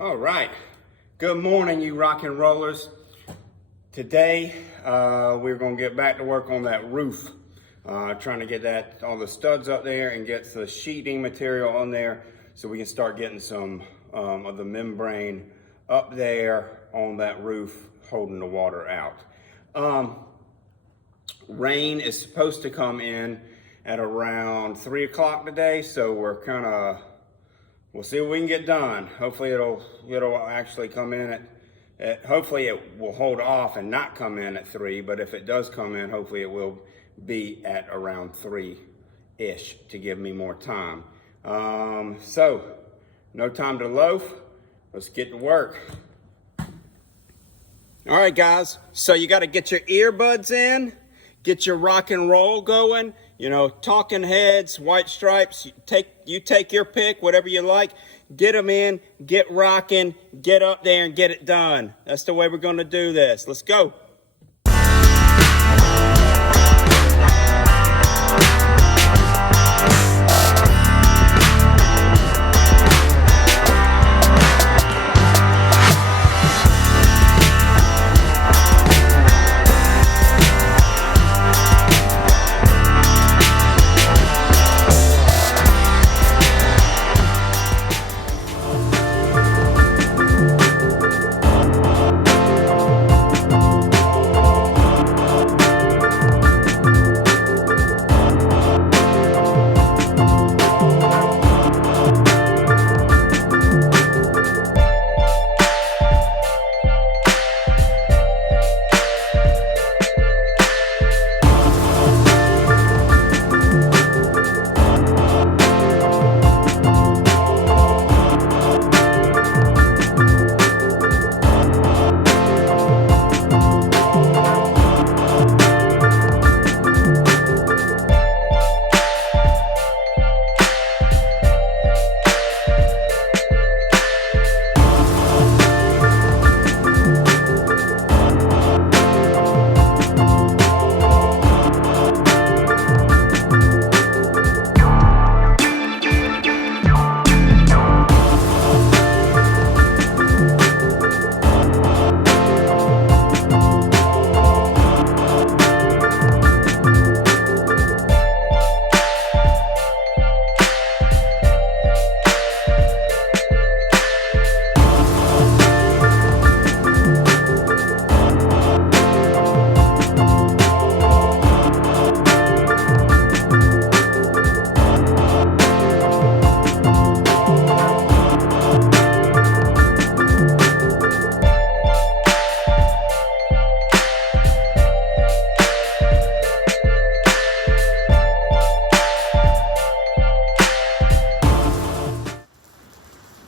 All right. Good morning, you rock and rollers. Today, we're going to get back to work on that roof. Trying to get all the studs up there and get the sheeting material on there so we can start getting some of the membrane up there on that roof holding the water out. Rain is supposed to come in at around 3 o'clock today, so we'll see what we can get done. Hopefully it'll actually come in hopefully it will hold off and not come in at 3, but if it does come in, hopefully it will be at around 3-ish to give me more time. So, no time to loaf. Let's get to work. All right, guys, so you got to get your earbuds in, get your rock and roll going. You know, Talking Heads, White Stripes, you take your pick, whatever you like. Get them in, get rocking, get up there and get it done. That's the way we're going to do this. Let's go.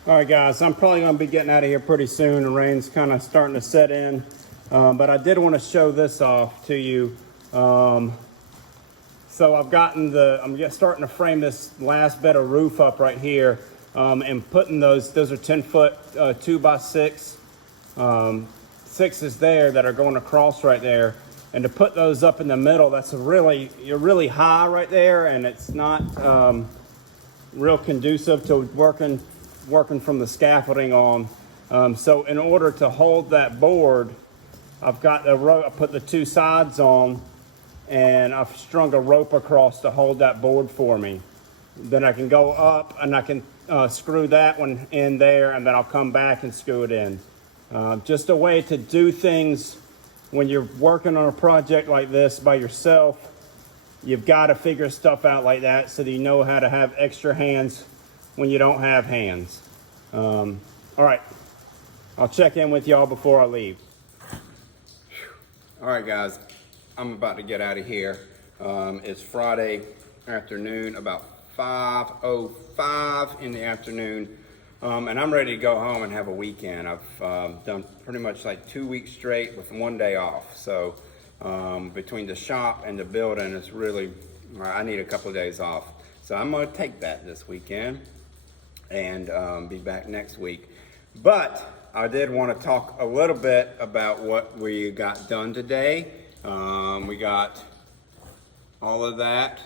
All right, guys, I'm probably going to be getting out of here pretty soon. The rain's kind of starting to set in, but I did want to show this off to you. So I've gotten I'm starting to frame this last bed of roof up right here, and putting those are 10-foot 2x6 sixes there that are going across right there. And to put those up in the middle, you're really high right there, and it's not real conducive to working from the scaffolding on. So in order to hold that board, I've got I put the two sides on, and I've strung a rope across to hold that board for me. Then I can go up and I can screw that one in there, and then I'll come back and screw it in. Just a way to do things when you're working on a project like this by yourself. You've got to figure stuff out like that so that you know how to have extra hands when you don't have hands. All right, I'll check in with y'all before I leave. All right, guys, I'm about to get out of here. It's Friday afternoon, about 5:05 in the afternoon, and I'm ready to go home and have a weekend. I've done pretty much like 2 weeks straight with 1 day off. So between the shop and the building, I need a couple of days off. So I'm gonna take that this weekend and be back next week. But I did want to talk a little bit about what we got done today. We got all of that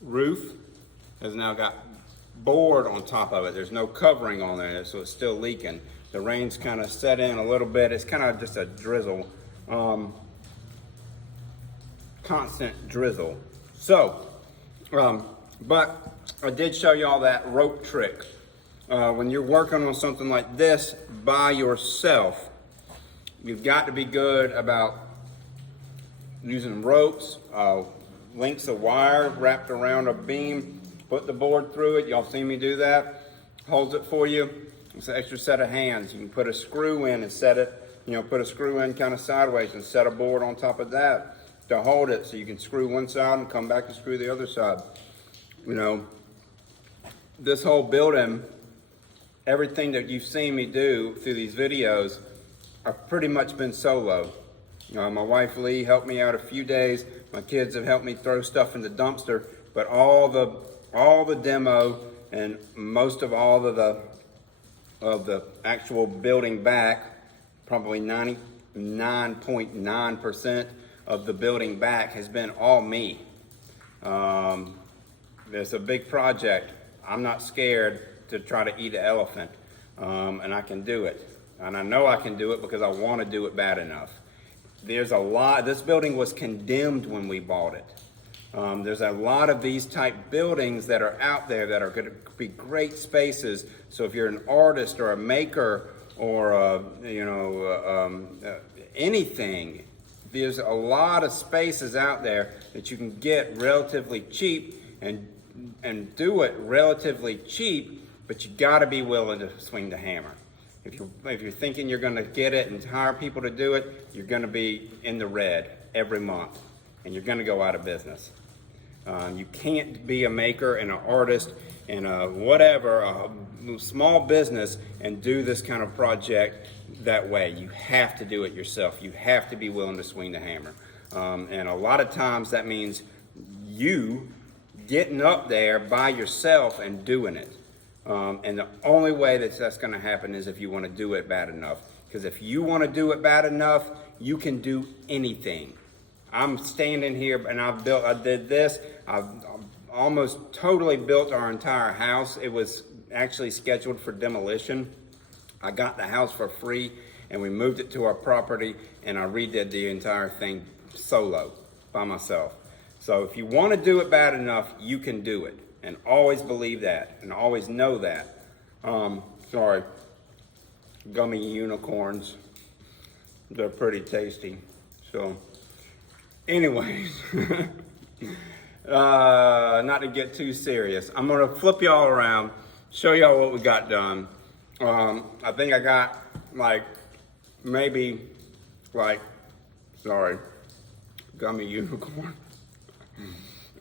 roof has now got board on top of it. There's no covering on there, so it's still leaking. The rain's kind of set in a little bit. It's kind of just a drizzle, constant drizzle. So, but I did show y'all that rope trick. When you're working on something like this by yourself, you've got to be good about using ropes, lengths of wire wrapped around a beam, put the board through it. Y'all seen me do that. Holds it for you. It's an extra set of hands. You can put a screw in and set it, put a screw in kind of sideways and set a board on top of that to hold it so you can screw one side and come back and screw the other side. This whole building, everything that you've seen me do through these videos, I've pretty much been solo. My wife Lee helped me out a few days. My kids have helped me throw stuff in the dumpster, but all the demo and most of all of the actual building back, probably 99.9% of the building back has been all me. It's a big project. I'm not scared to try to eat an elephant, and I can do it. And I know I can do it because I want to do it bad enough. There's a lot, this building was condemned when we bought it. There's a lot of these type buildings that are out there that are going to be great spaces. So if you're an artist or a maker or anything, there's a lot of spaces out there that you can get relatively cheap and do it relatively cheap, but you got to be willing to swing the hammer. If you're thinking you're going to get it and hire people to do it, you're going to be in the red every month, and you're going to go out of business. You can't be a maker and an artist and a small business and do this kind of project that way. You have to do it yourself. You have to be willing to swing the hammer. And a lot of times that means you getting up there by yourself and doing it. And the only way that's going to happen is if you want to do it bad enough. Because if you want to do it bad enough, you can do anything. I'm standing here and I did this. I've almost totally built our entire house. It was actually scheduled for demolition. I got the house for free and we moved it to our property and I redid the entire thing solo by myself. So if you want to do it bad enough, you can do it. And always believe that and always know that. Sorry, gummy unicorns. They're pretty tasty. So anyways, not to get too serious, I'm gonna flip y'all around, show y'all what we got done. I think I got gummy unicorn.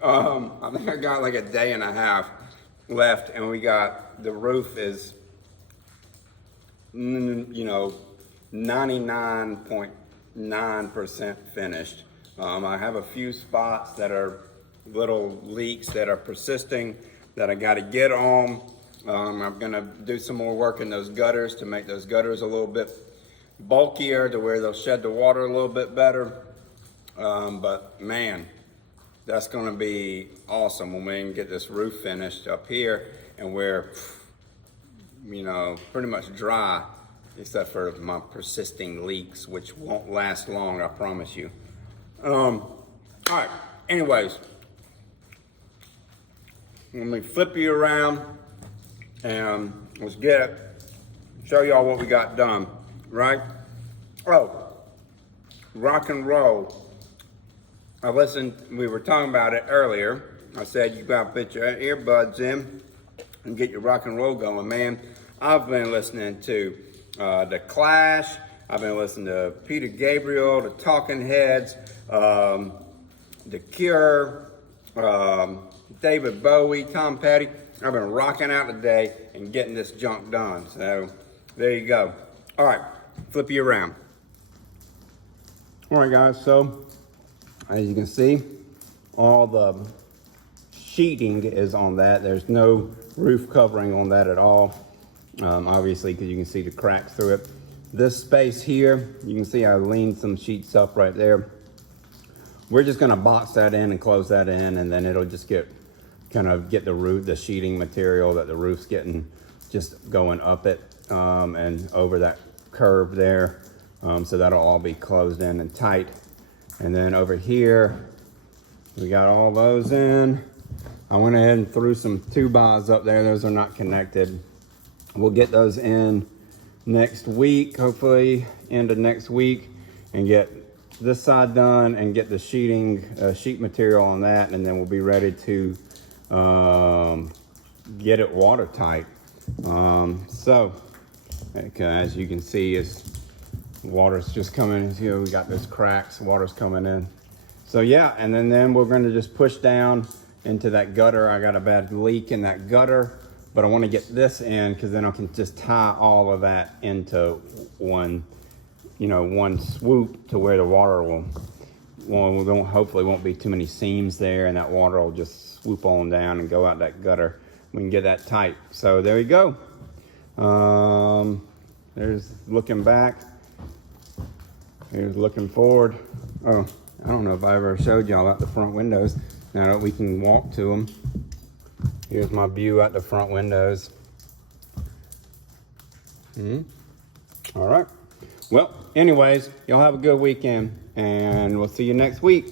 I think I got like a day and a half left and we got, the roof is, 99.9% finished. I have a few spots that are little leaks that are persisting that I got to get on. I'm gonna do some more work in those gutters to make those gutters a little bit bulkier to where they'll shed the water a little bit better. But man, that's gonna be awesome when we can get this roof finished up here and we're, pretty much dry except for my persisting leaks, which won't last long, I promise you. All right, anyways, let me flip you around and let's show y'all what we got done, right? Oh, rock and roll. We were talking about it earlier. I said you gotta put your earbuds in and get your rock and roll going, man. I've been listening to The Clash. I've been listening to Peter Gabriel, The Talking Heads, The Cure, David Bowie, Tom Petty. I've been rocking out today and getting this junk done. So there you go. All right, flip you around. All right, guys, so as you can see, all the sheeting is on that. There's no roof covering on that at all. Obviously, because you can see the cracks through it. This space here, you can see I leaned some sheets up right there. We're just gonna box that in and close that in, and then it'll just get the sheeting material that the roof's getting just going up it. and over that curve there. So that'll all be closed in and tight. And then over here, we got all those in. I went ahead and threw some 2x up there. Those are not connected. We'll get those in next week, hopefully end of next week, and get this side done and get the sheeting, sheet material on that, and then we'll be ready to get it watertight. So, okay, as you can see, water's just coming in here. We got those cracks, water's coming in. So yeah, and then we're gonna just push down into that gutter. I got a bad leak in that gutter, but I wanna get this in because then I can just tie all of that into one, one swoop to where the water hopefully won't be too many seams there, and that water will just swoop on down and go out that gutter. We can get that tight. So there you go. There's looking back. Here's looking forward. Oh, I don't know if I ever showed y'all out the front windows. Now that we can walk to them. Here's my view out the front windows. All right. Well, anyways, y'all have a good weekend, and we'll see you next week.